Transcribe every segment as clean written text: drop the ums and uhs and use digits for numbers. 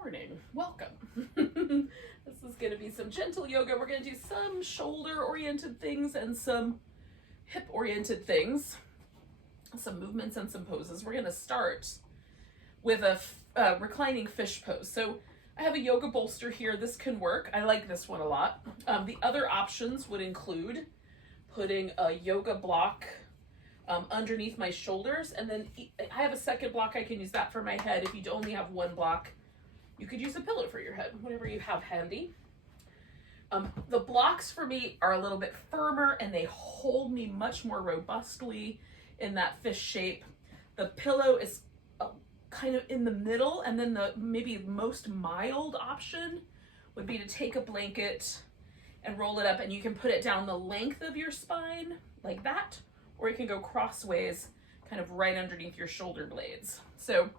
morning. Welcome. This is going to be some gentle yoga. We're going to do some shoulder-oriented things and some hip-oriented things, some movements and some poses. We're going to start with a reclining fish pose. So I have a yoga bolster here. This can work. I like this one a lot. The other options would include putting a yoga block underneath my shoulders, and then I have a second block. I can use that for my head. If you only have one block, you could use a pillow for your head, whatever you have handy. The blocks for me are a little bit firmer and they hold me much more robustly in that fish shape. The pillow is kind of in the middle, and then the maybe most mild option would be to take a blanket and roll it up, and you can put it down the length of your spine like that, or you can go crossways kind of right underneath your shoulder blades. So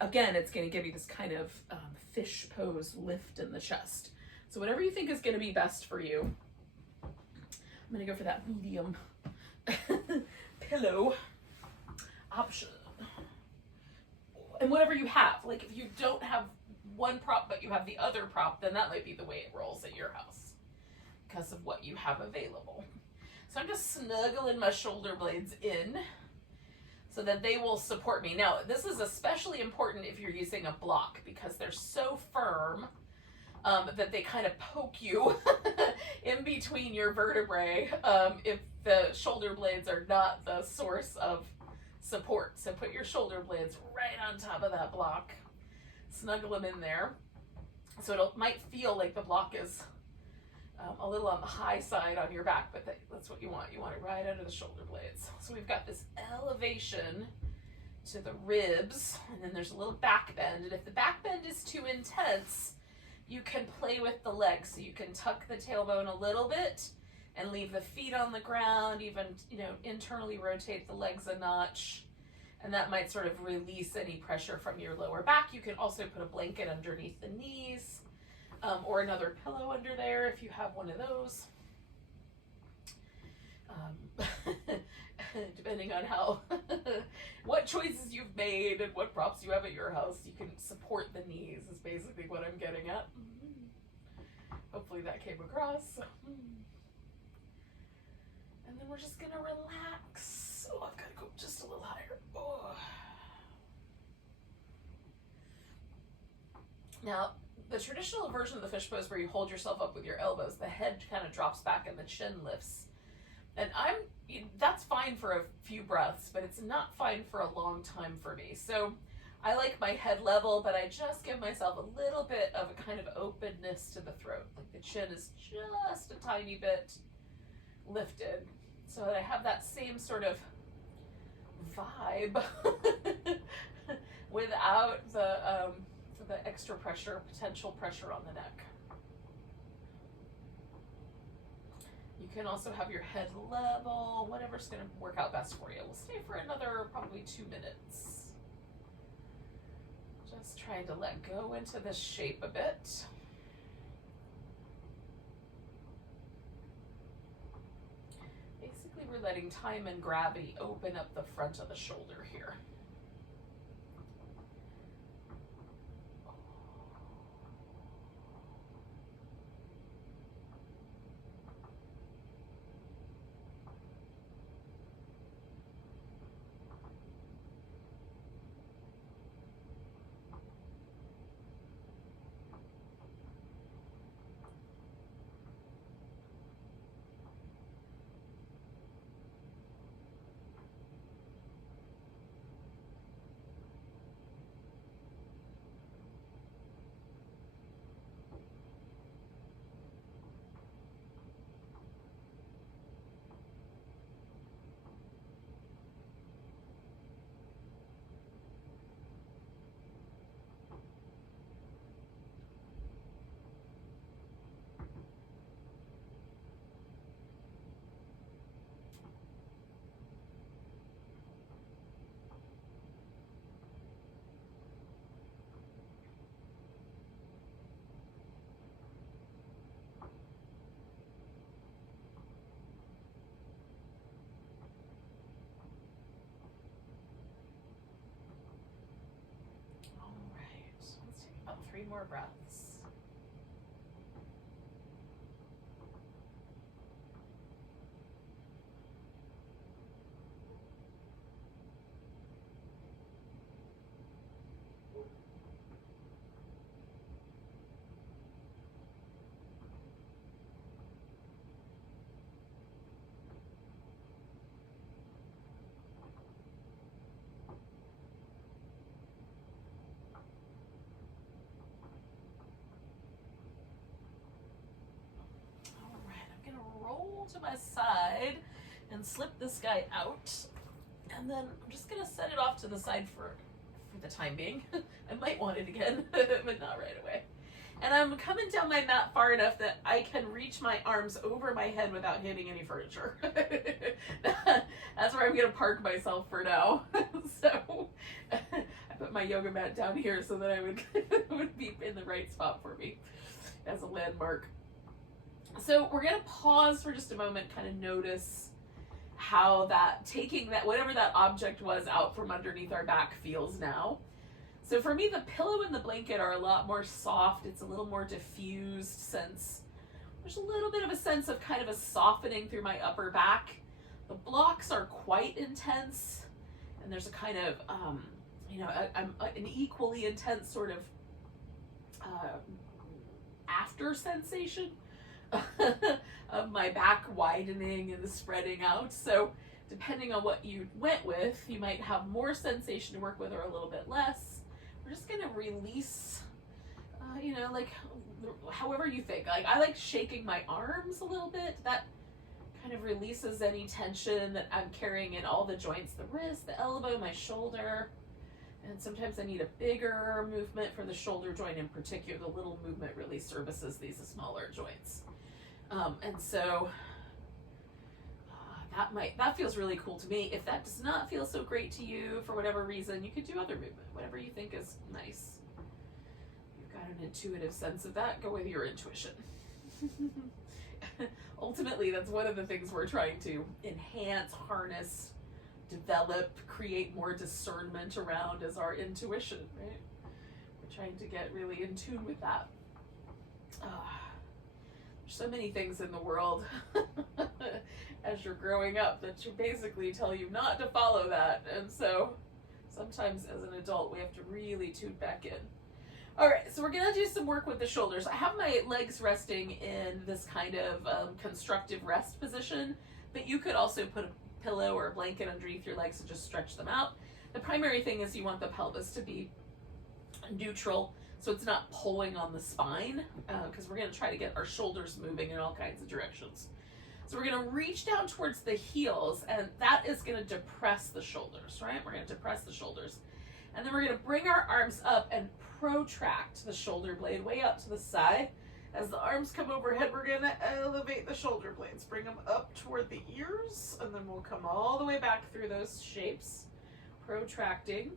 again, it's going to give you this kind of fish pose lift in the chest. So whatever you think is going to be best for you. I'm going to go for that medium pillow option. And whatever you have, like if you don't have one prop but you have the other prop, then that might be the way it rolls at your house because of what you have available. So I'm just snuggling my shoulder blades in so that they will support me. Now, this is especially important if you're using a block because they're so firm that they kind of poke you in between your vertebrae if the shoulder blades are not the source of support. So put your shoulder blades right on top of that block, snuggle them in there. So it might feel like the block is a little on the high side on your back, but that's what you want. You want it right under the shoulder blades. So we've got this elevation to the ribs, and then there's a little back bend. And if the back bend is too intense, you can play with the legs. So you can tuck the tailbone a little bit and leave the feet on the ground, even, internally rotate the legs a notch. And that might sort of release any pressure from your lower back. You can also put a blanket underneath the knees. Or another pillow under there if you have one of those. Depending on what choices you've made and what props you have at your house, you can support the knees is basically what I'm getting at. Hopefully that came across. And then we're just gonna relax. Oh, I've gotta go just a little higher. Oh. Now, the traditional version of the fish pose where you hold yourself up with your elbows, the head kind of drops back and the chin lifts. And that's fine for a few breaths, but it's not fine for a long time for me. So I like my head level, but I just give myself a little bit of a kind of openness to the throat. Like the chin is just a tiny bit lifted so that I have that same sort of vibe without the extra pressure, potential pressure on the neck. You can also have your head level, whatever's going to work out best for you. We'll stay for another probably 2 minutes. Just trying to let go into this shape a bit. Basically, we're letting time and gravity open up the front of the shoulder here. 3 more breaths. To my side and slip this guy out, and then I'm just gonna set it off to the side for the time being. I might want it again, but not right away. And I'm coming down my mat far enough that I can reach my arms over my head without hitting any furniture. That's where I'm gonna park myself for now. So I put my yoga mat down here so that I would be in the right spot for me as a landmark. So we're going to pause for just a moment, kind of notice how that taking that, whatever that object was out from underneath our back feels now. So for me, the pillow and the blanket are a lot more soft. It's a little more diffused sense. There's a little bit of a sense of kind of a softening through my upper back. The blocks are quite intense, and there's a kind of, an equally intense sort of after sensation of my back widening and spreading out. So depending on what you went with, you might have more sensation to work with or a little bit less. We're just going to release, like however you think. Like I like shaking my arms a little bit. That kind of releases any tension that I'm carrying in all the joints, the wrist, the elbow, my shoulder. And sometimes I need a bigger movement for the shoulder joint in particular. The little movement really services these smaller joints. And so that feels really cool to me. If that does not feel so great to you for whatever reason, you could do other movement, whatever you think is nice. You've got an intuitive sense of that, go with your intuition. Ultimately, that's one of the things we're trying to enhance, harness, develop, create more discernment around is our intuition, right? We're trying to get really in tune with that. There's so many things in the world as you're growing up that you basically tell you not to follow that. And so sometimes as an adult, we have to really tune back in. All right, so we're gonna do some work with the shoulders. I have my legs resting in this kind of constructive rest position, but you could also put a pillow or a blanket underneath your legs and just stretch them out. The primary thing is you want the pelvis to be neutral, so it's not pulling on the spine, because we're gonna try to get our shoulders moving in all kinds of directions. So we're gonna reach down towards the heels, and that is gonna depress the shoulders, right? We're gonna depress the shoulders. And then we're gonna bring our arms up and protract the shoulder blade way up to the side. As the arms come overhead, we're gonna elevate the shoulder blades, bring them up toward the ears, and then we'll come all the way back through those shapes, protracting,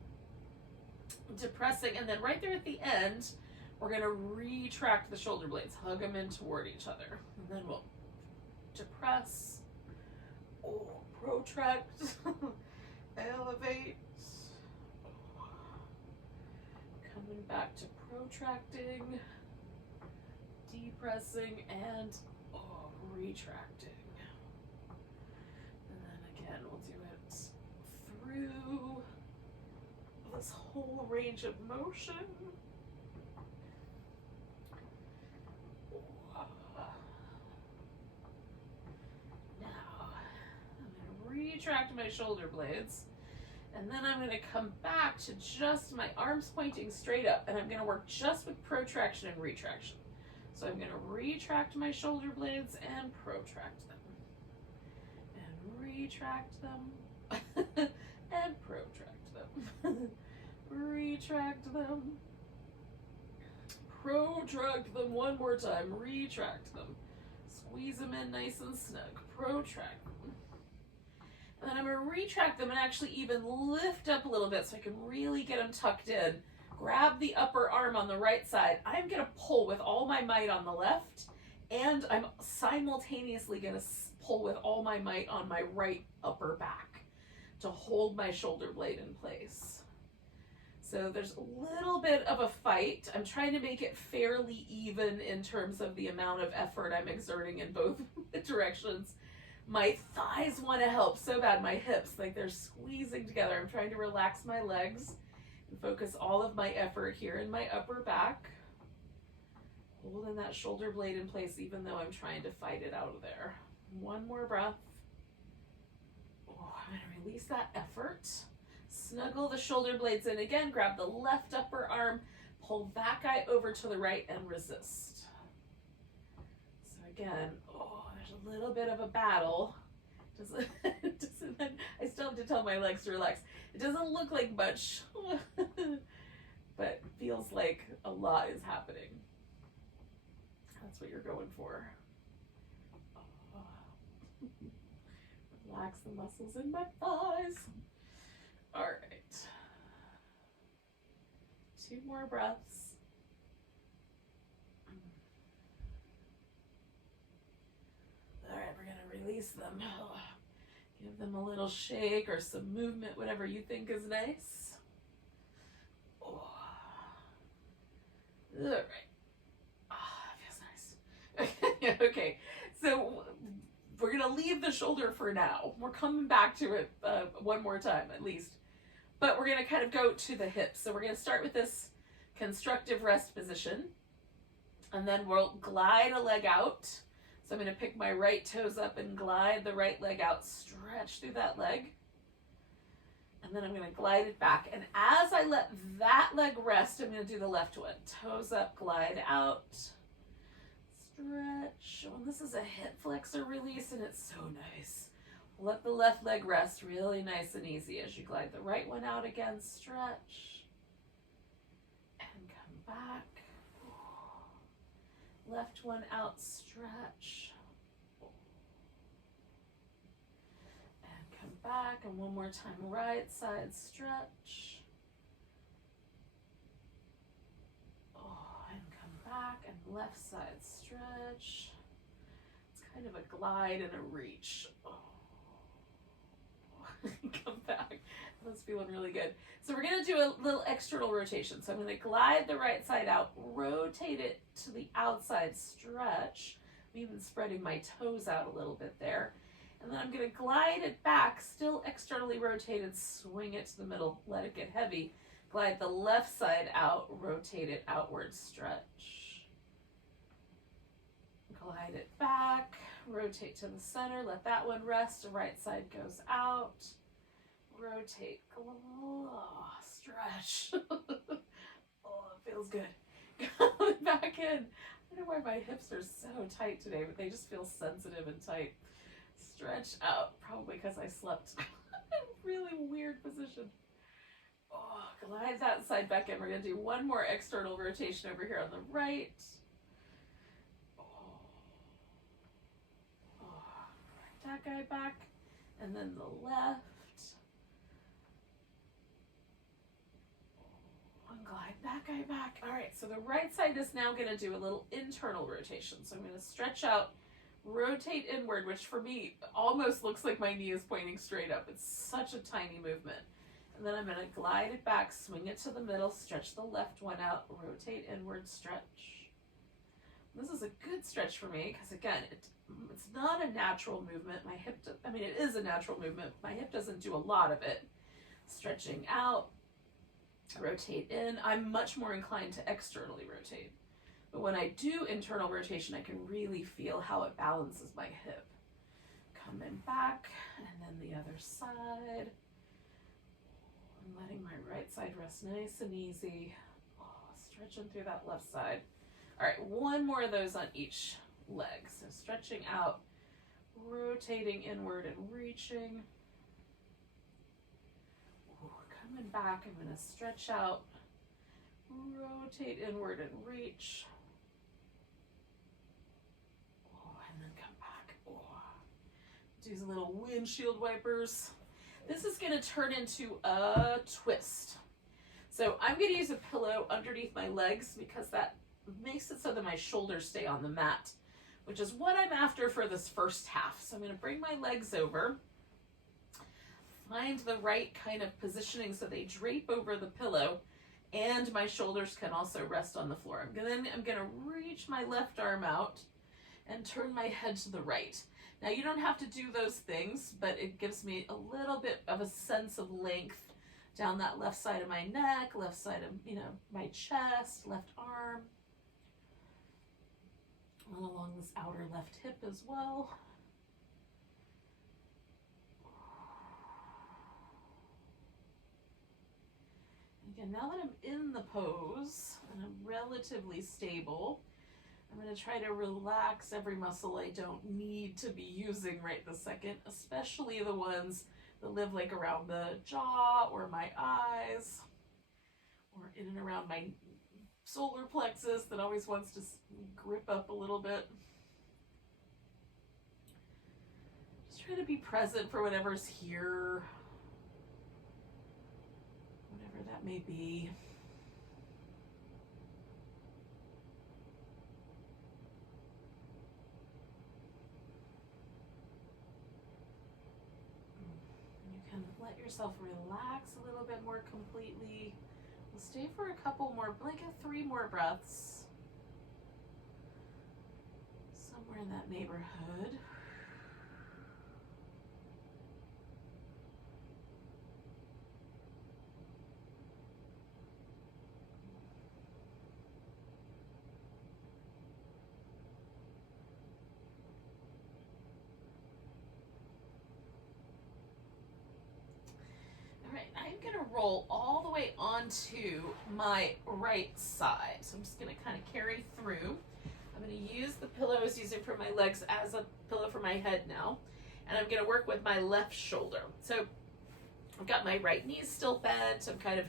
depressing, and then right there at the end, we're gonna retract the shoulder blades, hug them in toward each other, and then we'll depress, protract, elevate, coming back to protracting, depressing, and retracting. And then again, we'll do it through this whole range of motion. Now, I'm going to retract my shoulder blades, and then I'm going to come back to just my arms pointing straight up, and I'm going to work just with protraction and retraction. So I'm going to retract my shoulder blades and protract them. And retract them. And protract them. Retract them. Protract them one more time. Retract them. Squeeze them in nice and snug. Protract them. And then I'm going to retract them and actually even lift up a little bit so I can really get them tucked in. Grab the upper arm on the right side. I'm going to pull with all my might on the left, and I'm simultaneously going to pull with all my might on my right upper back to hold my shoulder blade in place. So there's a little bit of a fight. I'm trying to make it fairly even in terms of the amount of effort I'm exerting in both directions. My thighs want to help so bad. My hips, like they're squeezing together. I'm trying to relax my legs and focus all of my effort here in my upper back. Holding that shoulder blade in place even though I'm trying to fight it out of there. One more breath. Oh, I'm going to release that effort. Snuggle the shoulder blades in again. Grab the left upper arm. Pull that guy over to the right and resist. So again, there's a little bit of a battle. I still have to tell my legs to relax. It doesn't look like much, but it feels like a lot is happening. That's what you're going for. Relax the muscles in my thighs. All right. 2 more breaths. All right, we're going to release them. Give them a little shake or some movement, whatever you think is nice. Oh. All right. Feels nice. Okay, so we're going to leave the shoulder for now. We're coming back to it one more time at least. But we're going to kind of go to the hips. So we're going to start with this constructive rest position. And then we'll glide a leg out. So I'm going to pick my right toes up and glide the right leg out. Stretch through that leg. And then I'm going to glide it back. And as I let that leg rest, I'm going to do the left one. Toes up, glide out. Stretch. Oh, this is a hip flexor release and it's so nice. Let the left leg rest really nice and easy as you glide the right one out again. Stretch. And come back. Left one out, stretch. And come back. And one more time, right side stretch. And come back. And left side stretch. It's kind of a glide and a reach. Come back. That's feeling really good. So we're going to do a little external rotation. So I'm going to glide the right side out, rotate it to the outside, stretch. I'm even spreading my toes out a little bit there. And then I'm going to glide it back, still externally rotated, swing it to the middle, let it get heavy. Glide the left side out, rotate it outward, stretch. Glide it back, rotate to the center, let that one rest, the right side goes out. Rotate, stretch. It feels good. Coming back in. I don't know why my hips are so tight today, but they just feel sensitive and tight. Stretch out, probably because I slept in a really weird position. Glide that side back in. We're going to do one more external rotation over here on the right. That guy back, and then the left. Glide that guy back. All right, so the right side is now going to do a little internal rotation. So I'm going to stretch out, rotate inward, which for me almost looks like my knee is pointing straight up. It's such a tiny movement. And then I'm going to glide it back, swing it to the middle, stretch the left one out, rotate inward, stretch. This is a good stretch for me because, again, it's not a natural movement. My hip, it is a natural movement. My hip doesn't do a lot of it. Stretching out. Rotate in. I'm much more inclined to externally rotate. But when I do internal rotation, I can really feel how it balances my hip. Coming back, and then the other side. I'm letting my right side rest nice and easy. Stretching through that left side. All right, one more of those on each leg. So stretching out, rotating inward and reaching. Coming back, I'm going to stretch out, rotate inward and reach. And then come back. Do the little windshield wipers. This is going to turn into a twist. So I'm going to use a pillow underneath my legs because that makes it so that my shoulders stay on the mat, which is what I'm after for this first half. So I'm going to bring my legs over. Find the right kind of positioning so they drape over the pillow. and my shoulders can also rest on the floor. Then I'm gonna reach my left arm out and turn my head to the right. Now you don't have to do those things, but it gives me a little bit of a sense of length down that left side of my neck, left side of, my chest, left arm, and along this outer left hip as well. Again, now that I'm in the pose and I'm relatively stable, I'm going to try to relax every muscle I don't need to be using right this second, especially the ones that live like around the jaw or my eyes or in and around my solar plexus that always wants to grip up a little bit. Just try to be present for whatever's here, whatever that may be. Let yourself relax a little bit more completely. We'll stay for a couple more, like 3 more breaths. Somewhere in that neighborhood. I'm going to roll all the way onto my right side. So I'm just going to kind of carry through. I'm going to use the pillow I was using for my legs as a pillow for my head now. And I'm going to work with my left shoulder. So I've got my right knee still bent. I'm kind of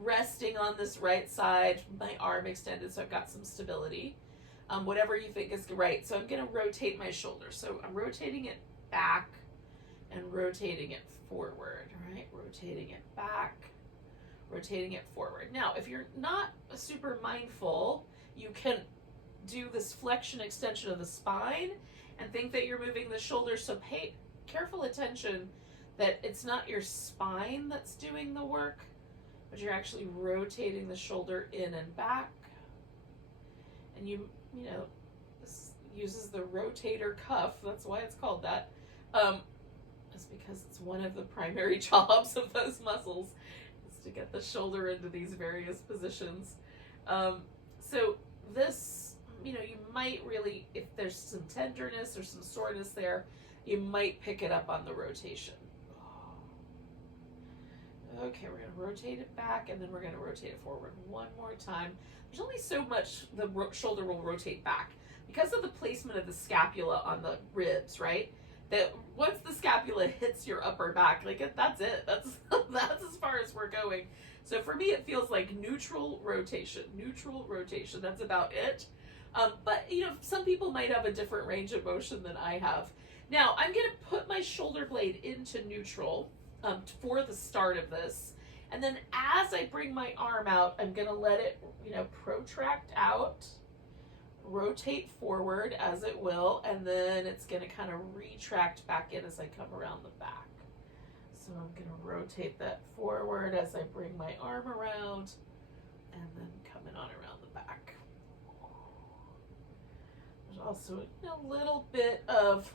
resting on this right side, my arm extended, so I've got some stability. Whatever you think is right. So I'm going to rotate my shoulder. So I'm rotating it back and rotating it forward, right? Rotating it back, rotating it forward. Now, if you're not super mindful, you can do this flexion extension of the spine and think that you're moving the shoulders. So pay careful attention that it's not your spine that's doing the work, but you're actually rotating the shoulder in and back. And this uses the rotator cuff. That's why it's called that. Because it's one of the primary jobs of those muscles is to get the shoulder into these various positions. So this, you might really, if there's some tenderness or some soreness there, you might pick it up on the rotation. Okay, we're going to rotate it back and then we're going to rotate it forward one more time. There's only so much the shoulder will rotate back because of the placement of the scapula on the ribs, right? That once the scapula hits your upper back, that's it. That's as far as we're going. So for me, it feels like neutral rotation. That's about it. But some people might have a different range of motion than I have. Now I'm going to put my shoulder blade into neutral for the start of this, and then as I bring my arm out, I'm going to let it, protract out. Rotate forward as it will, and then it's going to kind of retract back in as I come around the back. So I'm going to rotate that forward as I bring my arm around and then coming on around the back. There's also a little bit of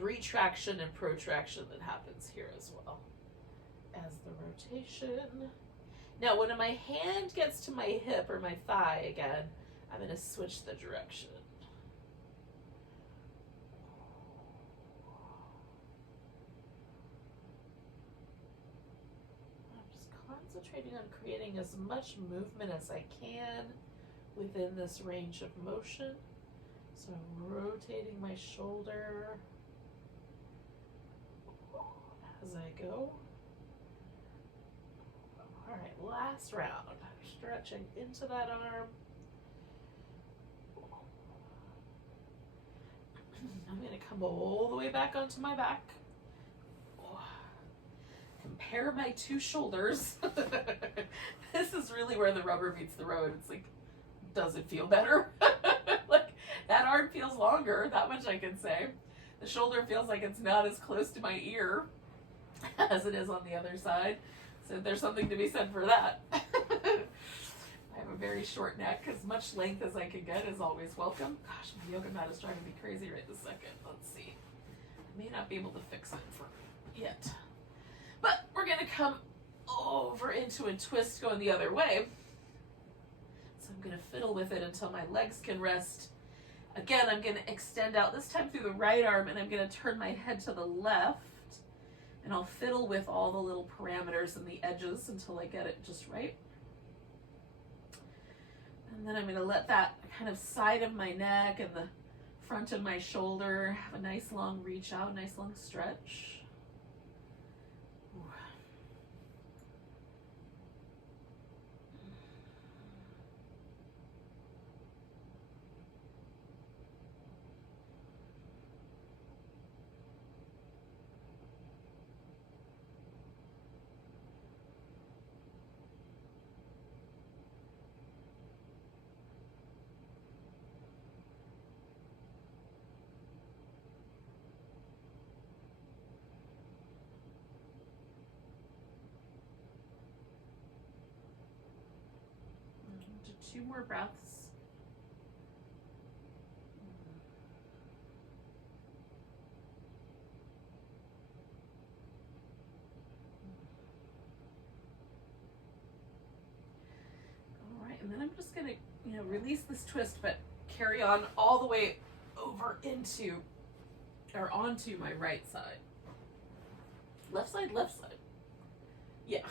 retraction and protraction that happens here as well as the rotation. Now when my hand gets to my hip or my thigh again, I'm going to switch the direction. I'm just concentrating on creating as much movement as I can within this range of motion. So I'm rotating my shoulder as I go. All right, last round. Stretching into that arm. I'm going to come all the way back onto my back. Compare my 2 shoulders. This is really where the rubber meets the road. It's like, does it feel better? That arm feels longer, that much I can say. The shoulder feels like it's not as close to my ear as it is on the other side. So there's something to be said for that. I have a very short neck. As much length as I can get is always welcome. Gosh, my yoga mat is driving me crazy right this second. Let's see. I may not be able to fix it for yet. But we're going to come over into a twist going the other way. So I'm going to fiddle with it until my legs can rest. Again, I'm going to extend out, this time through the right arm, and I'm going to turn my head to the left. And I'll fiddle with all the little parameters and the edges until I get it just right. And then I'm going to let that kind of side of my neck and the front of my shoulder have a nice long reach out, nice long stretch. Do 2 more breaths. All right, and then I'm just going to, release this twist, but carry on all the way over into, or onto my right side. Left side, left side. Yeah.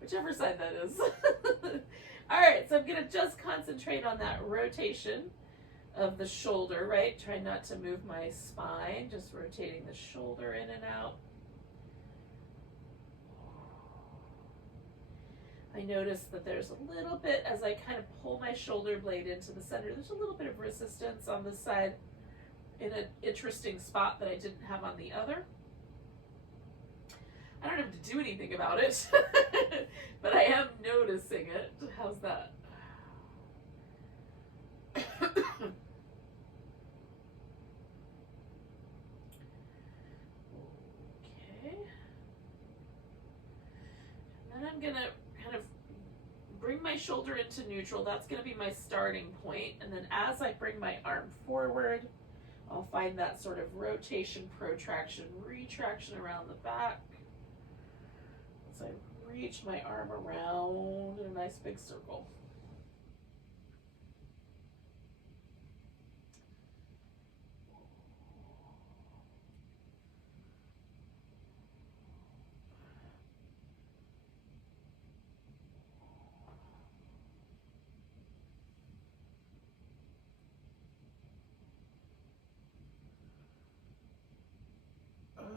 Whichever side that is. All right, so I'm going to just concentrate on that rotation of the shoulder, right? Try not to move my spine, just rotating the shoulder in and out. I notice that there's a little bit, as I kind of pull my shoulder blade into the center, there's a little bit of resistance on this side in an interesting spot that I didn't have on the other. I don't have to do anything about it, but I am noticing it. How's that? Okay. And then I'm going to kind of bring my shoulder into neutral. That's going to be my starting point. And then as I bring my arm forward, I'll find that sort of rotation, protraction, retraction around the back. So I reach my arm around in a nice big circle.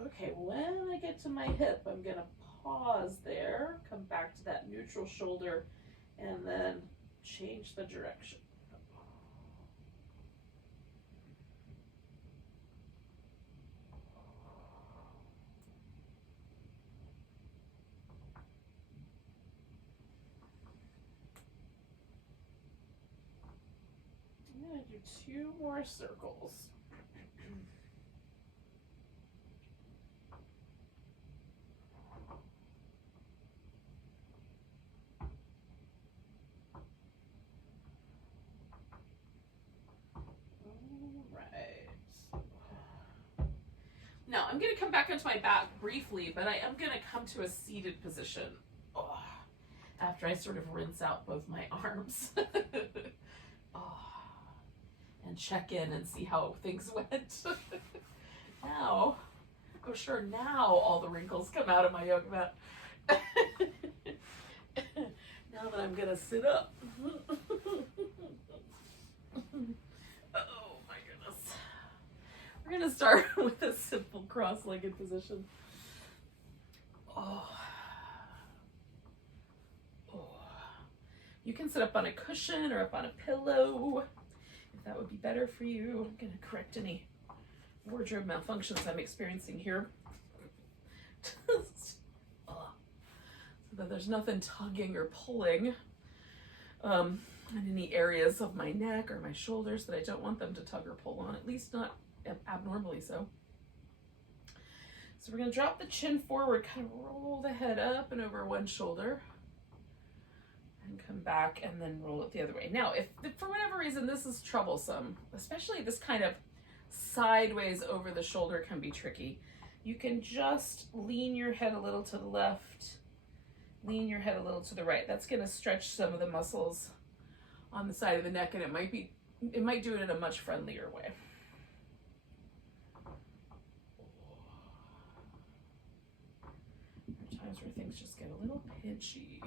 Okay, when I get to my hip, I'm going to pause there, come back to that neutral shoulder, and then change the direction. I'm going to do 2 more circles. Now, I'm going to come back onto my back briefly, but I am going to come to a seated position after I sort of rinse out both my arms and check in and see how things went. Now, oh sure, now all the wrinkles come out of my yoga mat. Now that I'm going to sit up. We're going to start with a simple cross-legged position. You can sit up on a cushion or up on a pillow, if that would be better for you. I'm going to correct any wardrobe malfunctions I'm experiencing here. So that there's nothing tugging or pulling in any areas of my neck or my shoulders that I don't want them to tug or pull on, at least not abnormally so. So we're going to drop the chin forward, kind of roll the head up and over one shoulder, and come back and then roll it the other way. Now, if for whatever reason this is troublesome, especially this kind of sideways over the shoulder can be tricky, you can just lean your head a little to the left, lean your head a little to the right. That's going to stretch some of the muscles on the side of the neck, and it might do it in a much friendlier way. There are times where things just get a little pinchy.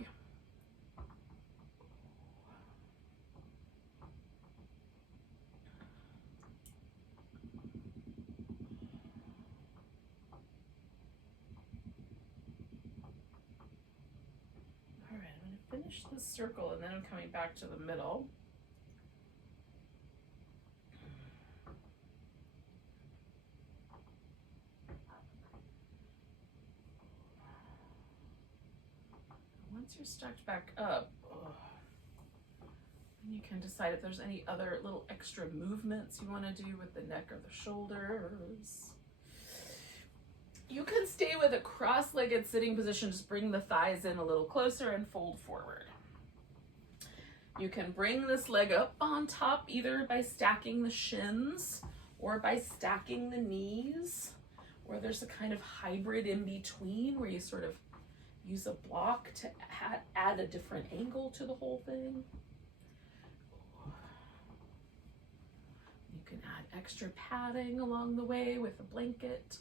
All right, I'm going to finish this circle, and then I'm coming back to the middle. Once you're stacked back up, you can decide if there's any other little extra movements you want to do with the neck or the shoulders. You can stay with a cross-legged sitting position, just bring the thighs in a little closer and fold forward. You can bring this leg up on top either by stacking the shins or by stacking the knees, or there's a kind of hybrid in between where you sort of use a block to add a different angle to the whole thing. You can add extra padding along the way with a blanket.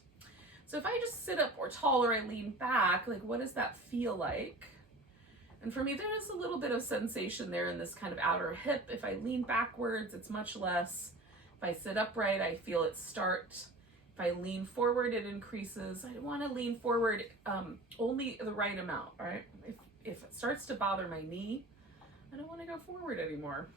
So if I just sit up or tall or I lean back, like what does that feel like? And for me, there is a little bit of sensation there in this kind of outer hip. If I lean backwards, it's much less. If I sit upright, I feel it start. If I lean forward, it increases. I want to lean forward only the right amount, all right? If it starts to bother my knee, I don't want to go forward anymore.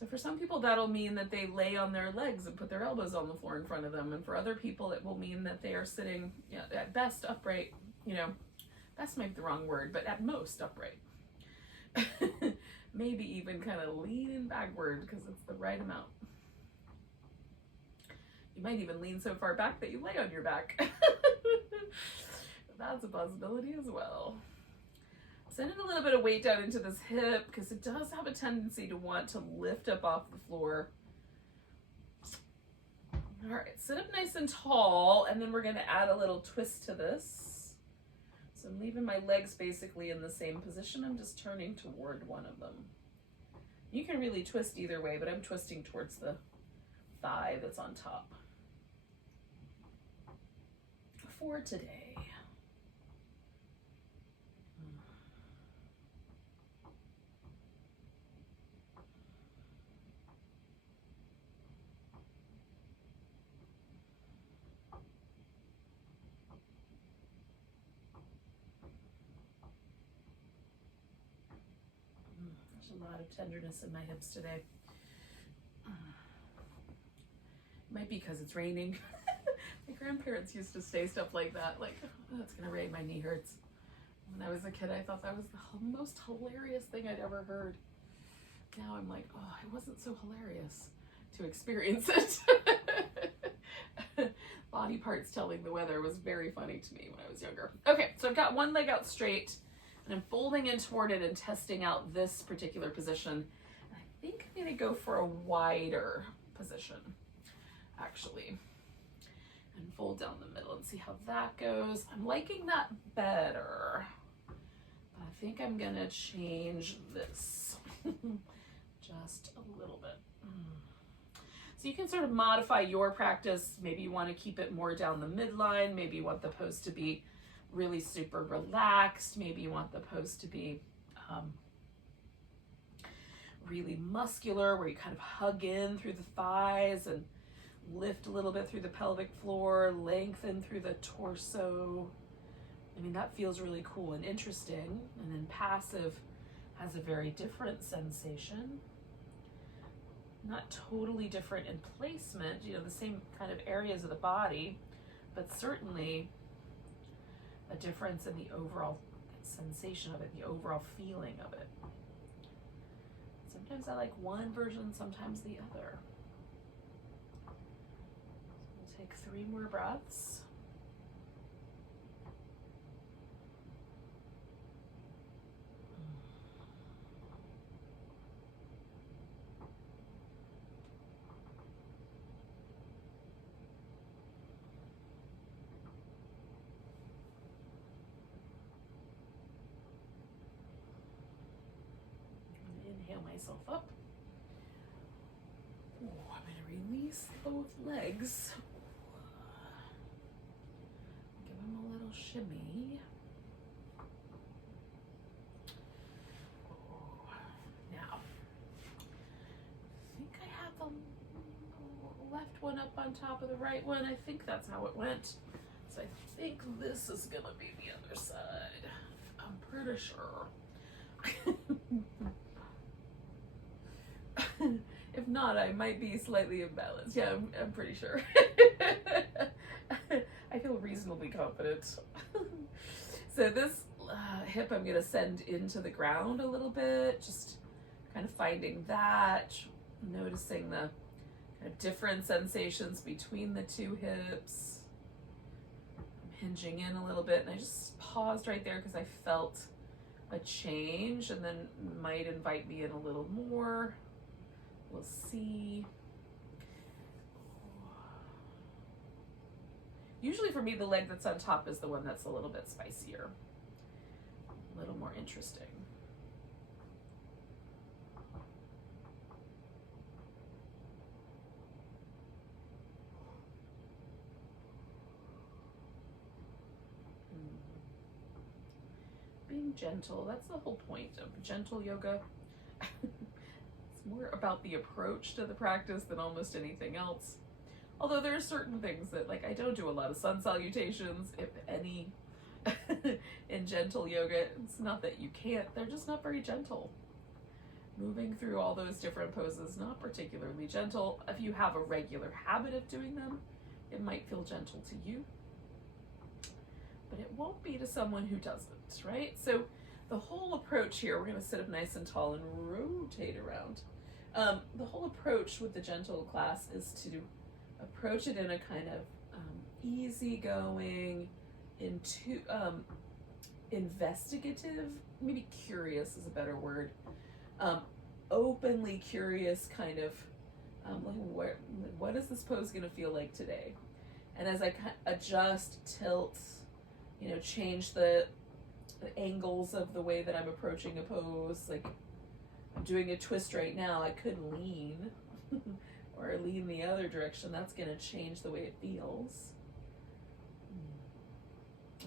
So for some people, that'll mean that they lay on their legs and put their elbows on the floor in front of them. And for other people, it will mean that they are sitting, at best upright, best might be the wrong word, but at most upright. Maybe even kind of leaning backward because it's the right amount. You might even lean so far back that you lay on your back. That's a possibility as well. Sending a little bit of weight down into this hip because it does have a tendency to want to lift up off the floor. All right, sit up nice and tall, and then we're going to add a little twist to this. So I'm leaving my legs basically in the same position. I'm just turning toward one of them. You can really twist either way, but I'm twisting towards the thigh that's on top. For today. There's a lot of tenderness in my hips today. Might be because it's raining. My grandparents used to say stuff like that, like, oh, it's gonna rain, my knee hurts. When I was a kid, I thought that was the most hilarious thing I'd ever heard. Now I'm like, oh, it wasn't so hilarious to experience it. Body parts telling the weather was very funny to me when I was younger. Okay, so I've got one leg out straight, and I'm folding in toward it and testing out this particular position. I think I'm gonna go for a wider position, actually, and fold down the middle and see how that goes. I'm liking that better, but I think I'm gonna change this just a little bit. So you can sort of modify your practice. Maybe you want to keep it more down the midline. Maybe you want the pose to be really super relaxed. Maybe you want the pose to be really muscular, where you kind of hug in through the thighs and lift a little bit through the pelvic floor, lengthen through the torso. I mean, that feels really cool and interesting. And then passive has a very different sensation. Not totally different in placement, the same kind of areas of the body, but certainly a difference in the overall sensation of it, the overall feeling of it. Sometimes I like one version, sometimes the other. So we'll Take 3 more breaths. Inhale myself up. Ooh, I'm going to release both legs. Give them a little shimmy. Now, I think I have the left one up on top of the right one. I think that's how it went. So I think this is going to be the other side. I'm pretty sure. If not, I might be slightly imbalanced. Yeah, I'm pretty sure. I feel reasonably confident. So this hip I'm going to send into the ground a little bit, just kind of finding that, noticing the kind of different sensations between the 2 hips. I'm hinging in a little bit, and I just paused right there because I felt a change, and then might invite me in a little more. We'll see. Usually for me, the leg that's on top is the one that's a little bit spicier, a little more interesting. Being gentle, that's the whole point of gentle yoga. More about the approach to the practice than almost anything else. Although there are certain things that, like, I don't do a lot of sun salutations, if any, in gentle yoga. It's not that you can't, they're just not very gentle. Moving through all those different poses, not particularly gentle. If you have a regular habit of doing them, it might feel gentle to you, but it won't be to someone who doesn't, right? So the whole approach here, we're going to sit up nice and tall and rotate around. The whole approach with the gentle class is to approach it in a kind of easygoing, investigative, maybe curious is a better word, openly curious kind of, like what is this pose going to feel like today? And as I adjust, tilt, change the angles of the way that I'm approaching a pose, like I'm doing a twist right now, I could lean or lean the other direction. That's going to change the way it feels.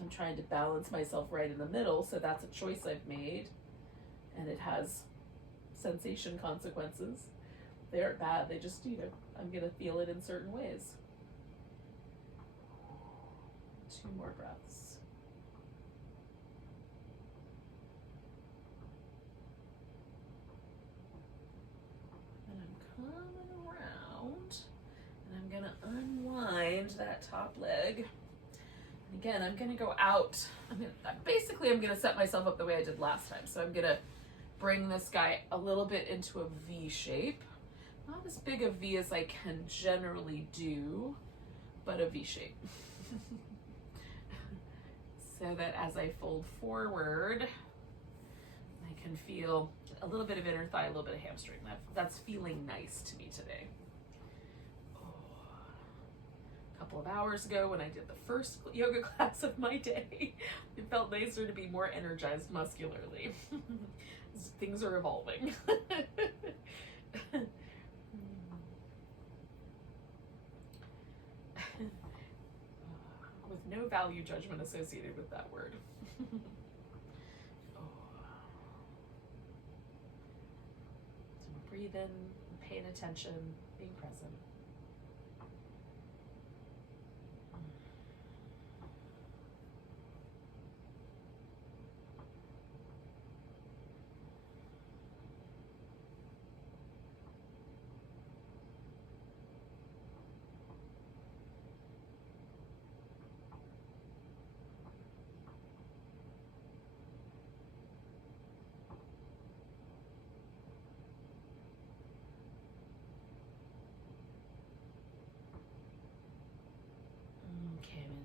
I'm trying to balance myself right in the middle, so that's a choice I've made, and it has sensation consequences. They aren't bad, they just, I'm going to feel it in certain ways. 2 more breaths. Coming around, and I'm gonna unwind that top leg. And again, I'm gonna go out. I'm gonna set myself up the way I did last time. So I'm gonna bring this guy a little bit into a V shape. Not as big a V as I can generally do, but a V shape. So that as I fold forward, I can feel a little bit of inner thigh, a little bit of hamstring. That's feeling nice to me today. A couple of hours ago when I did the first yoga class of my day, it felt nicer to be more energized muscularly. Things are evolving. With no value judgment associated with that word. Breathe in, paying attention, being present.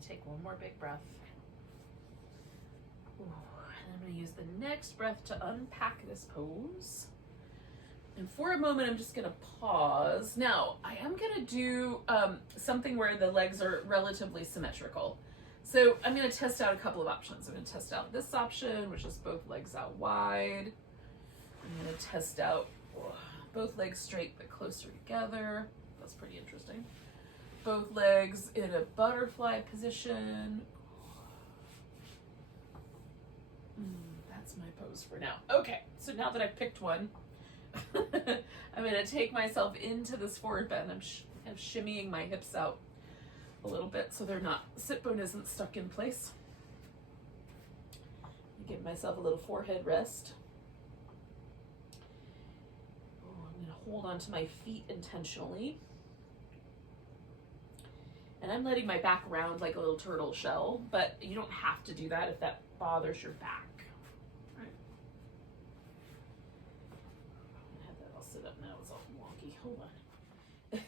gonna take one more big breath. Ooh, and I'm gonna use the next breath to unpack this pose. And for a moment, I'm just gonna pause. Now, I am gonna do something where the legs are relatively symmetrical. So I'm gonna test out a couple of options. I'm gonna test out this option, which is both legs out wide. I'm gonna test out both legs straight but closer together. That's pretty interesting. Both legs in a butterfly position. That's my pose for now. Okay, so now that I've picked one, I'm gonna take myself into this forward bend. I'm shimmying my hips out a little bit so they're not, sit bone isn't stuck in place. Give myself a little forehead rest. Oh, I'm gonna hold onto my feet intentionally. And I'm letting my back round like a little turtle shell, but you don't have to do that if that bothers your back. I'll sit up now, it's all wonky. Hold on.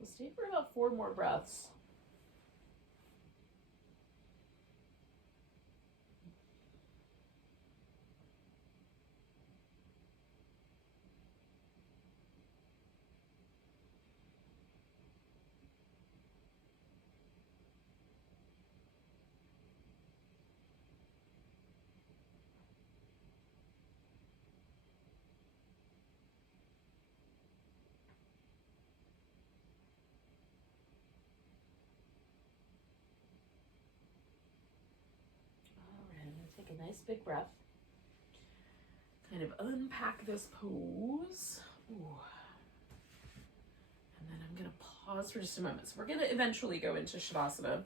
We'll stay for about 4 more breaths. Take a nice big breath. Kind of unpack this pose. Ooh. And then I'm gonna pause for just a moment. So we're gonna eventually go into Shavasana.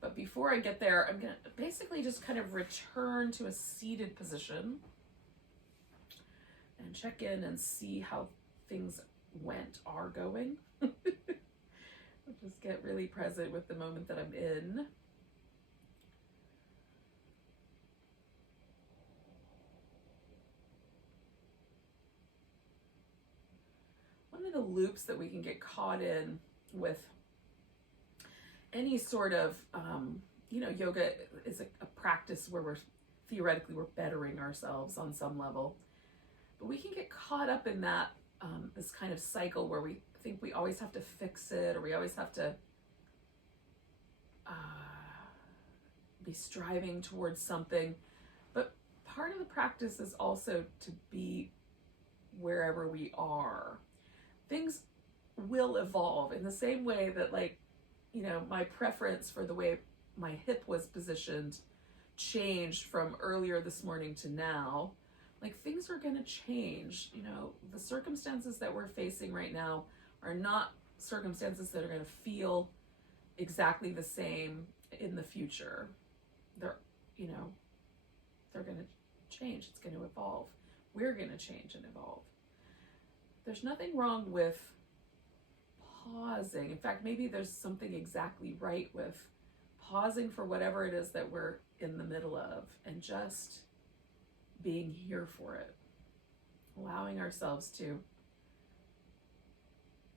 But before I get there, I'm gonna basically just kind of return to a seated position and check in and see how things are going. Just get really present with the moment that I'm in. One of the loops that we can get caught in with any sort of, yoga is a practice where we're bettering ourselves on some level. But we can get caught up in that, this kind of cycle where we think we always have to fix it, or we always have to be striving towards something. But part of the practice is also to be wherever we are. Things will evolve in the same way that, my preference for the way my hip was positioned changed from earlier this morning to now. Things are going to change. The circumstances that we're facing right now are not circumstances that are going to feel exactly the same in the future. They're going to change. It's going to evolve. We're going to change and evolve. There's nothing wrong with pausing. In fact, maybe there's something exactly right with pausing for whatever it is that we're in the middle of and just being here for it. Allowing ourselves to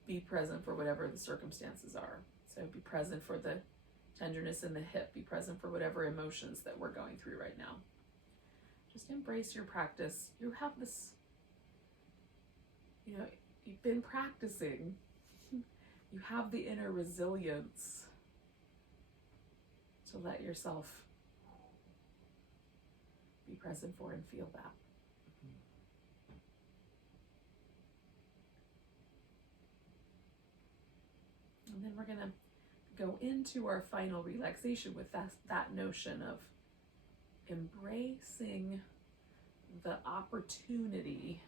be present for whatever the circumstances are. So be present for the tenderness in the hip. Be present for whatever emotions that we're going through right now. Just embrace your practice. You have this, you've been practicing. You have the inner resilience to let yourself be present for and feel that. And then we're going to go into our final relaxation with that notion of embracing the opportunity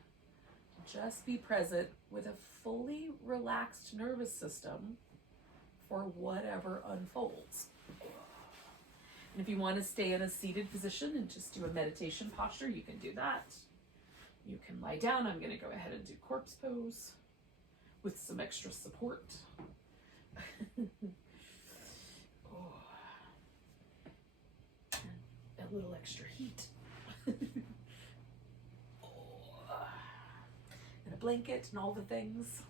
to just be present with a fully relaxed nervous system for whatever unfolds. And if you want to stay in a seated position and just do a meditation posture, you can do that. You can lie down. I'm going to go ahead and do corpse pose with some extra support. Oh. And a little extra heat. Oh. And a blanket and all the things.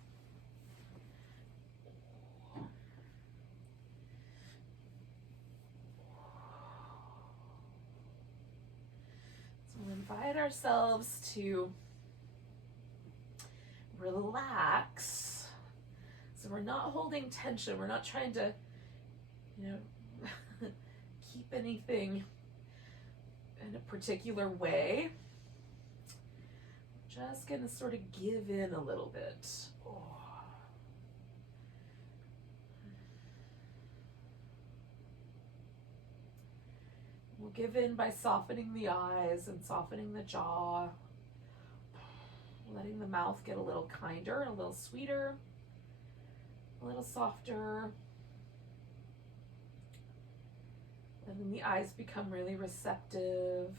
So we'll invite ourselves to relax. So we're not holding tension. We're not trying to, keep anything in a particular way. We're just going to sort of give in a little bit. Oh. We'll give in by softening the eyes and softening the jaw. Letting the mouth get a little kinder, a little sweeter, a little softer. Letting the eyes become really receptive.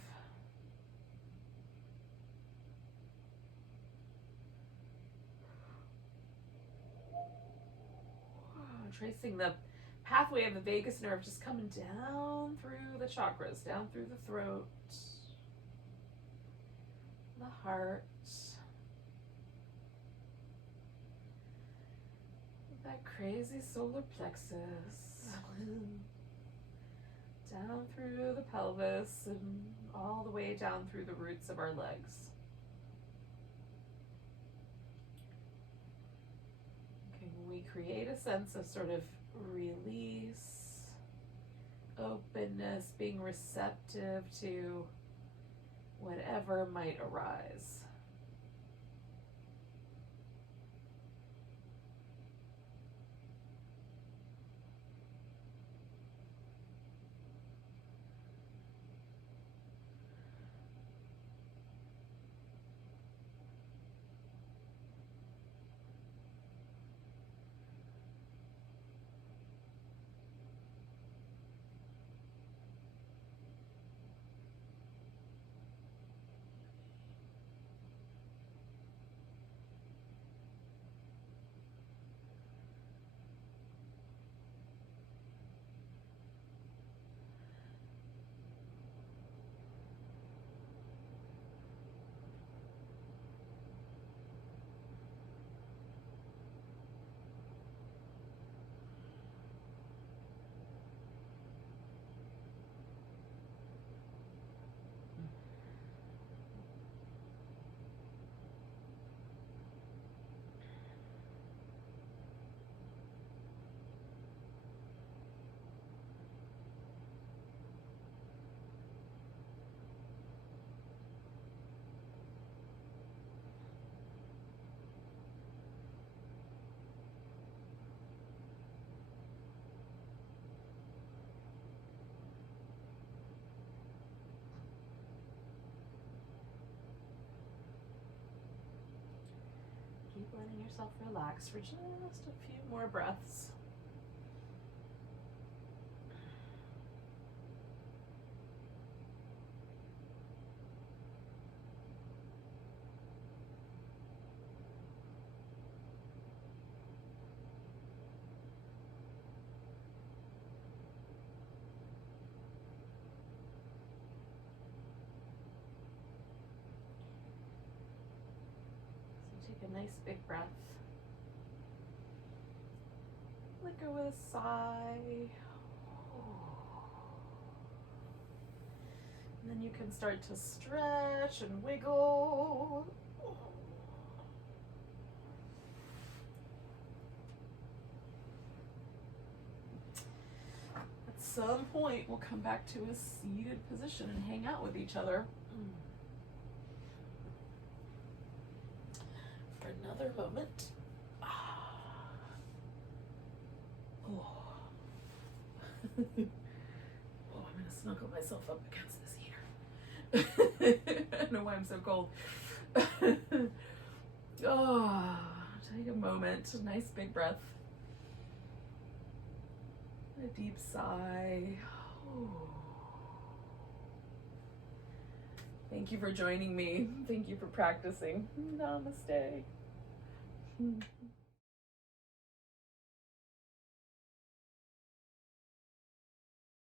Tracing the pathway of the vagus nerve, just coming down through the chakras, down through the throat, the heart. That crazy solar plexus, down through the pelvis and all the way down through the roots of our legs. Okay, we create a sense of sort of release, openness, being receptive to whatever might arise. Keep letting yourself relax for just a few more breaths. Take a nice big breath. Let go with a sigh. And then you can start to stretch and wiggle. At some point, we'll come back to a seated position and hang out with each other. For another moment. Oh. Oh, I'm gonna snuggle myself up against this heater. I don't know why I'm so cold. Oh, take a moment, a nice big breath. A deep sigh. Oh. Thank Thank you for joining me. Thank you for practicing. Namaste.